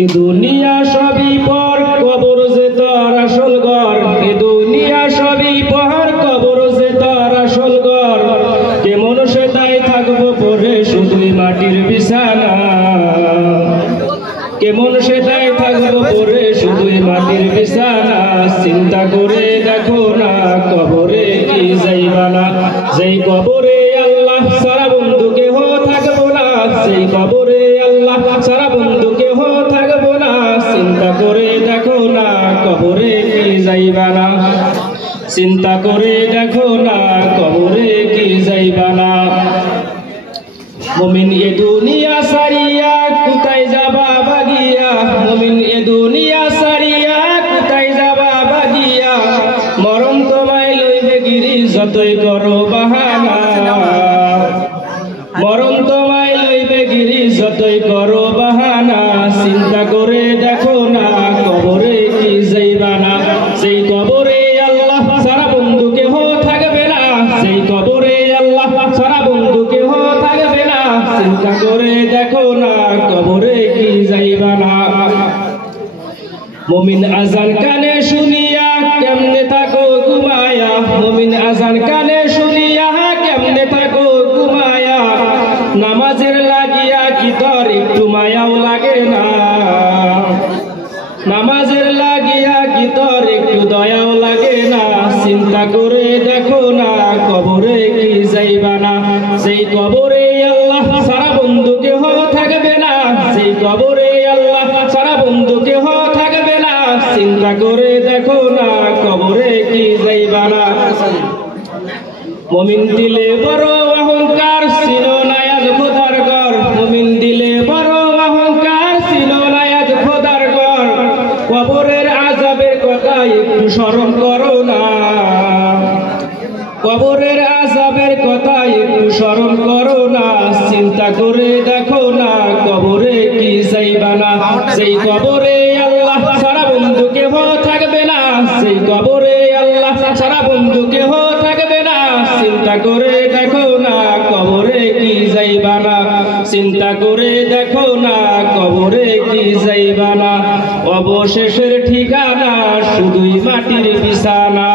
এ দুনিয়া সবই পর, কবর যে তোর আসল ঘর। এ দুনিয়া সবই পর, কবর যে তোর আসল ঘর। কেমন সে তাই থাকবো পরে শুধুই মাটির বিছানা। কেমন সে তাই থাকবো পরে শুধুই মাটির বিছানা। চিন্তা করে দেখো না কবরে কি যাইবা না। যেই কবরে আল্লাহ সারা বন্ধু কেহ থাকবো না। সেই কবরে আল্লাহ সারা বন্ধু কেহ থাকবো না। চিন্তা করে দেখো না কবরে কি যাইবা না। চিন্তা করে দেখো না কবরে কি যাইবা না। মুমিন এ দুনিয়া সারিয়া কোথায় যাবা বাগিয়া। মুমিন এ দুনিয়া সারিয়া কোথায় যাবা বাগিয়া। মরণ তোমায় লইবে গিরি যতই করো বাহানা। মরণ তোমায় লইবে গিরি যতই করো বাহানা। চিন্তা করে দেখো না কবরে কি যাইবা না। সেই কবরে আল্লাহ সারা বন্ধু কেহ থাকবে না। সেই কবরে আল্লাহ সারা বন্ধু কেহ থাকবে না। চিন্তা করে দেখো না কবরে কি যাইবা না। মুমিন আজান কানে শুনিয়া কেমনে থাকো ঘুমায়া। মুমিন আজান কানে শুনিয়া কেমনে থাকো ঘুমায়া। নামাজের লাগিয়া কি তোর একটু মায়াও লাগে না। নামাজের লাগিয়া কি তোর একটু দয়াও লাগে না। চিন্তা করে দেখো না কবরে কি যাইবা না। সেই কবরে আল্লাহ সারা বন্ধু কেহ থাকবে না। সেই কবরে আল্লাহ সারা বন্ধু কেহ থাকবে না। চিন্তা করে দেখো না কবরে কি যাইবা না। মুমিন দিলে বড় অহংকার ছিল না আজ খোদার ঘর। মুমিন দিলে বড় অহংকার ছিল না আজ খোদার ঘর। কবরের আযাবের কথা একটু স্মরণ করো না। কবরের আযাবের কথা একটু স্মরণ করো না। চিন্তা করে দেখো না কবরে কি যাইবা না। সেই কবরে আল্লাহ সারা বন্ধু কেহ থাকবে না। সেই কবরে আল্লাহ সারা বন্ধু কেহ থাকবে না। চিন্তা করে দেখো না কবরে কি যাইবা না। চিন্তা করে দেখো না কবরে কি যাইবা না। অবশেষের ঠিকানা শুধুই মাটির বিছানা।